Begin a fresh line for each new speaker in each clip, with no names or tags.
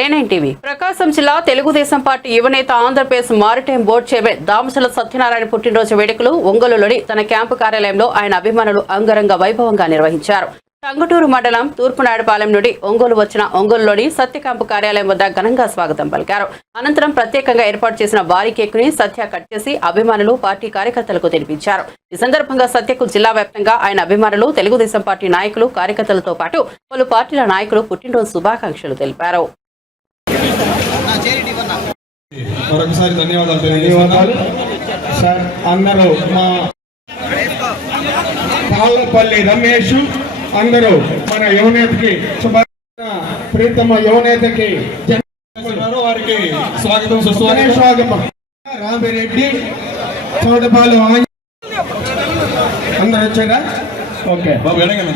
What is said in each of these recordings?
A9 ప్రకాశం జిల్లా Telugu Desam party యువనేత Andhra Pradesh maritime board chairman Damacharla Satyanarayana పుట్టినరోజు వేడుకలు ఒంగోలులోని తన క్యాంపు కార్యాలయంలో ఆయన అభిమానులు అంగరంగ వైభవంగా నిర్వహించారు. టంగుటూరు మండలం తూర్పునాయుడుపాలెం నుండి ఒంగోలు వచ్చిన ఒంగోలులోని సత్యకాంపు కార్యాలయం వద్ద ఘనంగా స్వాగతం పలికారు. అనంతరం ప్రత్యేకంగా ఏర్పాటు చేసిన భారీ కేకుని సత్య కట్ చేసి అభిమానులు పార్టీ కార్యకర్తలకు తినిపించారు ఈ సందర్భంగా సత్యకు జిల్లా వ్యాప్తంగా ఆయన అభిమానులు తెలుగుదేశం పార్టీ నాయకులు కార్యకర్తలతో పాటు పలు పార్టీల నాయకులు పుట్టినరోజు శుభాకాంక్షలు తెలిపారు.
మరొకసారి ధన్యవాదాలు
ధన్యవాదాలు. సార్ అందరూ మా తాళ్ళపల్లి రమేష్ అందరూ మన యువనేతకి ప్రీతమ యువనేతకి.
వారికి స్వాగతం సుస్వాగతం.
స్వాగతం. రామిరెడ్డి చౌడపాలు ఆంజ- అందరూ వచ్చారా? ఓకే.
బాబు జరగండి.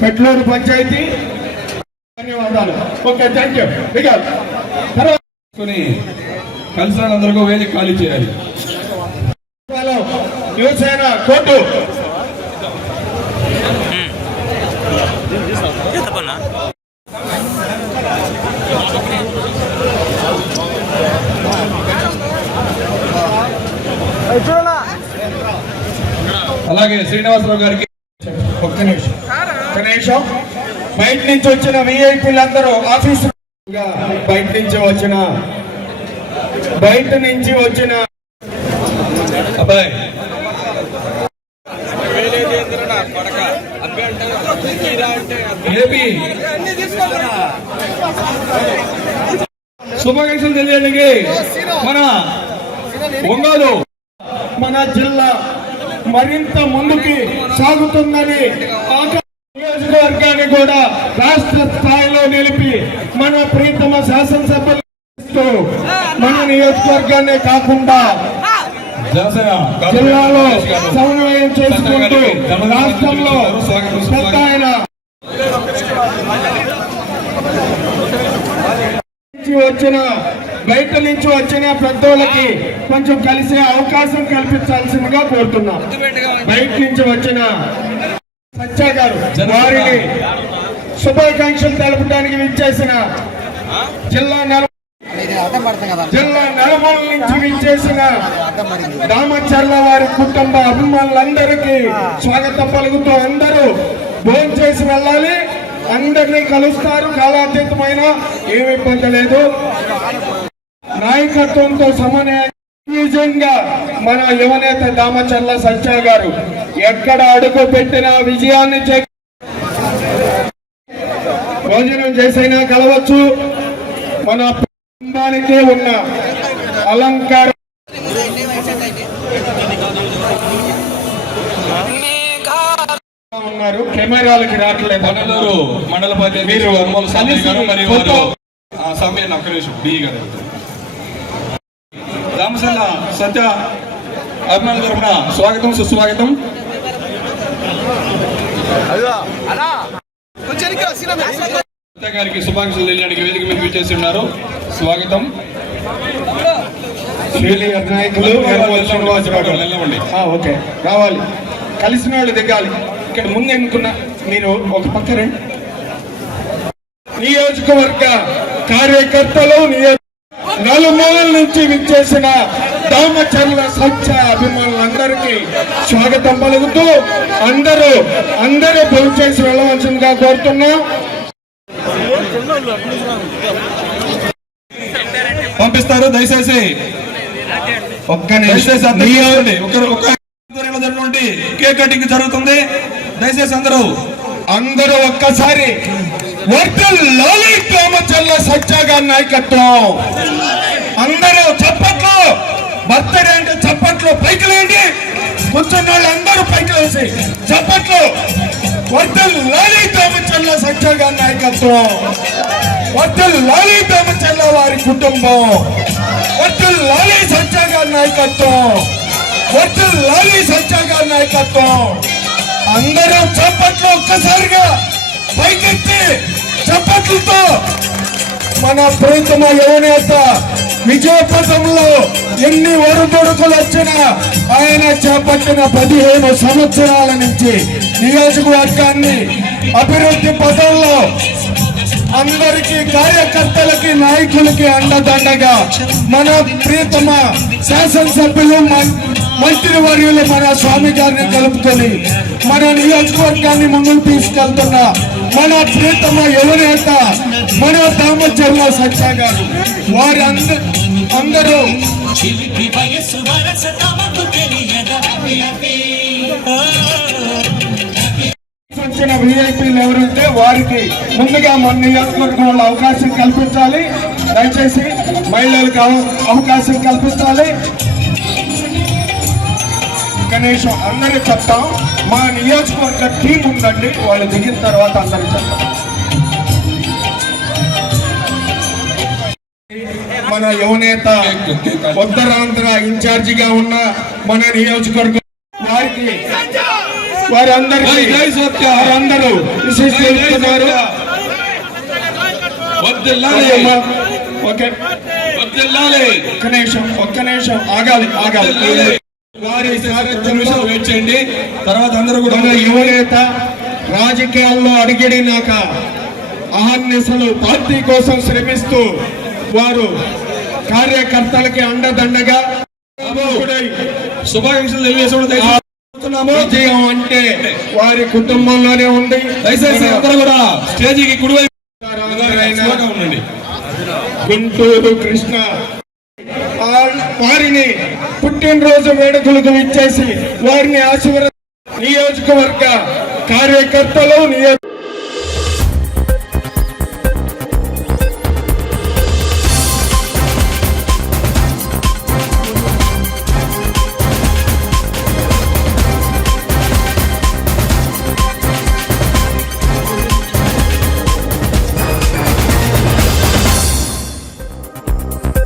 పెట్లూరు పంచాయతీ ధన్యవాదాలు. ఓకే థ్యాంక్ యూ దిగాలి తర్వాత
కలిసిన అందరికీ వేదిక ఖాళీ చేయాలి.
యువసేన కోర్టు.
అలాగే శ్రీనివాసరావు గారికి
ఒక్క నిమిషం. ఒక్క నిమిషం. బయట నుంచి వచ్చిన విఐపీలందరూ ఆఫీస్ బయట నుంచి వచ్చిన బయట నుంచి వచ్చిన.
అబ్బాయి. శుభాకాంక్షలు తెలియడానికి మన ఒంగోలు
మన జిల్లా మరింత ముందుకి సాగుతుందని ఆకాశ నియోజకవర్గాన్ని కూడా రాష్ట్ర స్థాయిలో నిలిపి మన ప్రీతమ శాసనసభ్యులు మన నియోజకవర్గాన్ని కాకుండా జిల్లాలో సమన్వయం చేసుకుంటూ రాష్ట్రంలో పెద్ద ఆయన నుంచి వచ్చిన బయట నుంచి వచ్చిన పెద్దోళ్ళకి కొంచెం కలిసే అవకాశం కల్పించాల్సిందిగా కోరుతున్నాం. బయట నుంచి వచ్చిన సత్య గారు వారిని శుభాకాంక్షలు తెలపడానికి విచ్చేసిన జిల్లా జిల్లా నలుమూల నుంచి విచ్చేసిన రామచర్ల వారి కుటుంబ అభిమానులందరికీ స్వాగతం పలుకుతూ అందరూ భోజనం చేసి వెళ్ళాలి. అందరినీ కలుస్తారు. కాలాతీతమైన ఏమి ఇబ్బంది లేదు. నాయకత్వంతో సమన్వయంగా మన యువనేత దామచర్ల సత్య గారు ఎక్కడ అడుగు పెట్టినా విజయాన్ని భోజనం చేసైనా కలవచ్చు. మన కుటుంబానికి ఉన్న అలంకారం. ఉన్నారు. కెమెరాలకి రావట్లేదు.
మండల పార్టీ
మీరు
సమయం బి గారు. రామసల్ల సత్య అభిమానుల తరఫున స్వాగతం సుస్వాగతం. సత్య గారికి శుభాకాంక్షలు తెలియడానికి వేదిక మీద విచ్చేసి ఉన్నారు. స్వాగతం.
సీనియర్ నాయకులు ఓకే. రావాలి. కలిసిన వాళ్ళు దిగాలి. ఇక్కడ ముందు ఎన్నుకున్న మీరు ఒక పక్క రండి. నియోజకవర్గ కార్యకర్తలు నియోజక నలుమూలల నుంచి విచ్చేసిన దామచర్ల సత్య అభిమానులందరికీ స్వాగతం పలుకుతూ అందరూ అందరూ భోంచేసి వెళ్ళవలసిందిగా కోరుతున్నాం.
పంపిస్తారు దయచేసి.
ఒక్క
జరిగినటువంటి కేక్ కటింగ్ జరుగుతుంది. దయచేసి అందరూ.
అందరూ ఒక్కసారి వర్తల్ లాలి రామచల్ల సత్య గారి నాయకత్వం. అందరూ చప్పట్లు. బర్త్డే అంటే చప్పట్లు. పైకి లేండి కూర్చున్న వాళ్ళు అందరూ పైకి లేసి చప్పట్లు. వర్తల్ లాలి రామచల్ల సత్యాగా నాయకత్వం. వర్తల్ లాలి రామచల్ల వారి కుటుంబం. వర్తల్ లాలి సత్యాగా నాయకత్వం. వర్తల్ లాలి సత్యాగా నాయకత్వం. అందరూ చప్పట్లు ఒక్కసారిగా పైకెత్తి చప్పట్లతో మన ప్రీతమ యువనేత విజయపథంలో ఎన్ని ఒరుదొడుకులు వచ్చినా ఆయన చేపట్టిన పదిహేను సంవత్సరాల నుంచి నియోజకవర్గాన్ని అభివృద్ధి పదంలో అందరికీ కార్యకర్తలకి నాయకులకి అండదండగా మన ప్రియతమ శాసనసభ్యులు మం- మంత్రివర్యులు మన స్వామి గారిని కలుపుకొని మన నియోజకవర్గాన్ని ముందుకు తీసుకెళ్తున్న మన ప్రియతమ యువనేత మన దామచర్ల సత్య గారు. వారి అంద అందరూ
చిలిపి వయసు వరస తమకు తెలియదా?
వచ్చిన విఐపీలు ఎవరైతే వారికి ముందుగా మన నియోజకవర్గంలో అవకాశం కల్పించాలి. దయచేసి మహిళలకు అవ- అవకాశం కల్పించాలి. కనీసం అందరూ చెప్తాం. మా నియోజకవర్గ టీం ఉందండి. వాళ్ళు దిగిన తర్వాత అందరూ చెప్తాం. మన యువనేత ఉత్తరాంధ్ర ఇన్ఛార్జిగా ఉన్న మన నియోజకవర్గం వారికి వారందరికీ. వారందరూ ఒక్క నిమిషం ఒక్క నిమిషం ఆగాలి ఆగాలి. వారి
నిమిషం వెయిట్ చేయండి తర్వాత అందరూ కూడా
యువనేత రాజకీయాల్లో అడిగిడినాక అహర్నిశలు పార్టీ కోసం శ్రమిస్తూ వారు కార్యకర్తలకి అండదండగా
శుభాకాంక్షలు
విజయం అంటే వారి కుటుంబంలోనే ఉంది.
దయచేసి అందరూ కూడా స్టేజీకి కుడివైపు
గుంటూరు కృష్ణ ఆ- వారిని పుట్టినరోజు వేడుకలకు ఇచ్చేసి వారిని ఆశీర్వ నియోజకవర్గ కార్యకర్తలు నియోజక